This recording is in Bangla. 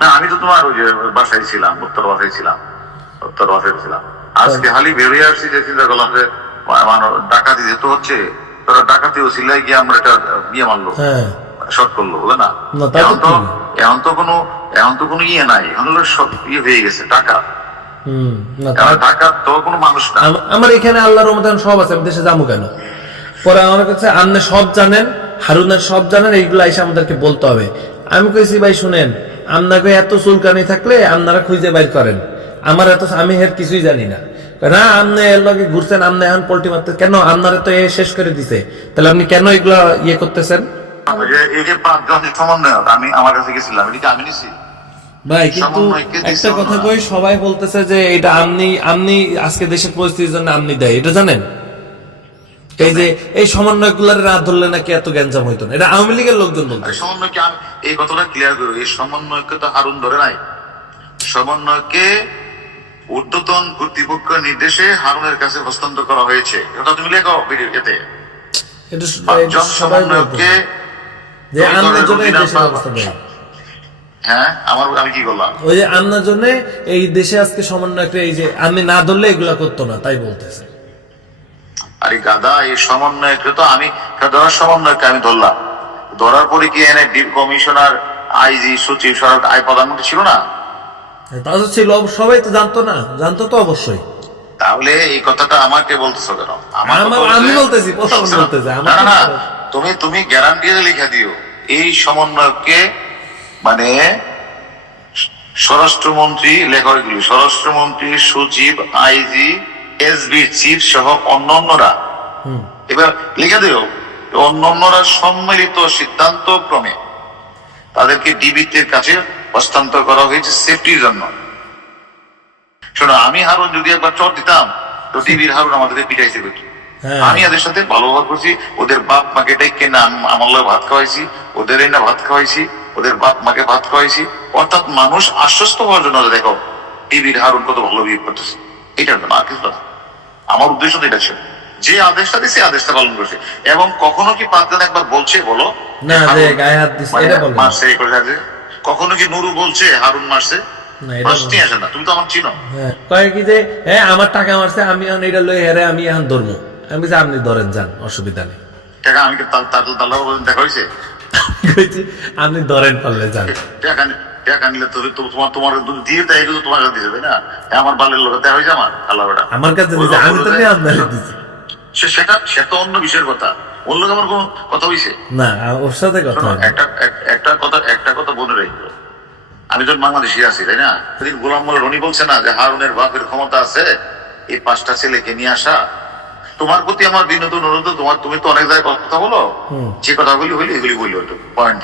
না আমি তো তোমার ওই যে বাসায় ছিলাম উত্তর বাসায় ছিলাম উত্তর বাসায় ছিলাম। আজকে খালি বেরিয়ে আসছি যে চিন্তা করলাম যে ডাকাতি যেহেতু হচ্ছে তোরা ডাকাতি ও সিলাই গিয়ে আমরা একটা বিয়ে মারলো হ্যাঁ। শর্ট করল বলে না? এখন তো এখন তো কোনো এখন তো কোনো ইয়ে নাই এখন হলো সব ইয়ে হয়ে গেছে টাকা। কারণ টাকা তো কোনো মানুষ না। আমার এখানে আল্লাহর রহমতে সব আছে আমি দেশে যাব কেন? পরে আমার কাছে আপনি সব জানেন হারুনের সব জানেন এইগুলো এসে আমাদেরকে বলতে হবে। আমি কইছি ভাই শুনেন আপনাকে এত চুলকানি থাকলে আপনারা খুঁজে বাইর করেন। আমার এত আমি এর কিছুই জানি না। না আপনি এর লগে ঘুরছেন আপনি এখন পোল্টি মারতে কেন আপনারা তো এ শেষ করে দিছে? তাহলে আপনি কেন এগুলা ইয়ে করতেছেন? আমি আমার কাছে গেছিলাম এটা আমি নিছি? ভাই কিন্তু একটা কথা কই সবাই বলতেছে যে এটা আপনি আপনি আজকে দেশের পরিস্থিতির জন্য আপনি দেয়। এটা জানেন? এই যে এই সমন্বয়গুলার না ধরলে নাকি এত গ্যাঞ্জাম হইতো না? এটা আওয়ামী লীগের লোকজন বলতে। সমন্বয়কে আমি এই কথাটা ক্লিয়ার করব এই সমন্বয়কে তো হারুন ধরে নাই। সমন্বয়কে ঊর্ধ্বতন কর্তৃপক্ষের নির্দেশে হারুনের কাছে হস্তান্তর করা হয়েছে। এটা তুমি লেখো ভিডিও এতে। যে জন্য হ্যাঁ আমার আমি কি করলাম? ওই যে আন্নার জন্য এই দেশে আজকে সমন্বয়কে এই যে আমি না ধরলে এগুলা করতো না তাই বলতেছে। আরে গাদা এই সমন্বয়কে তো আমি ধরার সমন্বয়কে আমি ধরলাম। ধরার পরে কি এনে ডিপ কমিশনার আইজি সচিব সরকার আই প্রধানমন্ত্রী ছিল না? তা তো ছিল সবাই তো জানতো না জানতো তো অবশ্যই। তাহলে এই কথাটা আমাকে বলতেছো কেন? আমি বলতেছি, না? না, তুমি তুমি গ্যারান্টি লিখে দিও এই সমন্বয়কে মানে স্বরাষ্ট্রমন্ত্রী লেখকগুলি স্বরাষ্ট্রমন্ত্রী সচিব আইজি এসবি চিফ সহ অন্যান্যরা। এবার লিখে দিও অন্যান্যরা সম্মিলিত সিদ্ধান্ত ক্রমে তাদেরকে ডিবিটির কাছে হস্তান্তর করা হয়েছে সেফটির জন্য। শোনো আমি হারুন যদি একবার চট দিতাম তো ডিবির হারুন আমাদেরকে পিটাইছে বেটি। হ্যাঁ। আমি এদের সাথে ভালো ব্যবহার করছি ওদের বাপ মাকে ডেকে না আমার ভাত খাওয়াইছি ওদের না ভাত খাওয়াইছি ওদের বাপ মাকে ভাত খাওয়াইছি। অর্থাৎ মানুষ আশ্বস্ত হওয়ার জন্য দেখো টিভির হারুন কত ভালো বিয়ে করতেছে। এটার জন্য আর কিছু না। আমার উদ্দেশ্য তো এটা ছিল। যে আদেশটা দিছে আদেশটা পালন করছে। এবং কখনো কি পাঁচজন একবার বলছে বলো? না, যে গায়ে হাত দিছে, মানে এটা বলে মারছে এই করে আছে। কখনো কি নুরু বলছে হারুন মারছে? প্রশ্নই আসে না তুমি তো আমার চিনো। হ্যাঁ কয় কি যে হ্যাঁ আমার টাকা মারছে আমি এখন এটা লই হেরে আমি এখন আমি বলছি, আপনি ধরেন যান অসুবিধা নেই। টাকা আমি তার তার দেখা কইছি, আপনি ধরেন পারলে যান। টাকা টাকা নিলে তো তো তোমার তোমার দিয়ে দেয় এটা তোমার কাছে দিবে না? আমার বালের লোক দেখা হয়েছে আমার আল্লাহ বেটা। আমার কাছে আমি তো নিয়ে দিছি। সে সেটা সেটা অন্য বিষয়ের কথা। ওর আমার কোনো কথা হয়েছে না ওর সাথে কথা শোনো, না। একটা একটা কথা একটা কথা রাখব। আমি যখন বাংলাদেশি আছি তাই না? সেদিন গোলাম মোল্লা রনি বলছে না যে হারুনের বাপের ক্ষমতা আছে এই পাঁচটা ছেলেকে নিয়ে আসা। তোমার প্রতি আমার বিনোদন অনুরোধ তোমার তুমি তো অনেক জায়গায় কথা বলো। যে কথাগুলি হইলে এগুলি বলল পয়েন্ট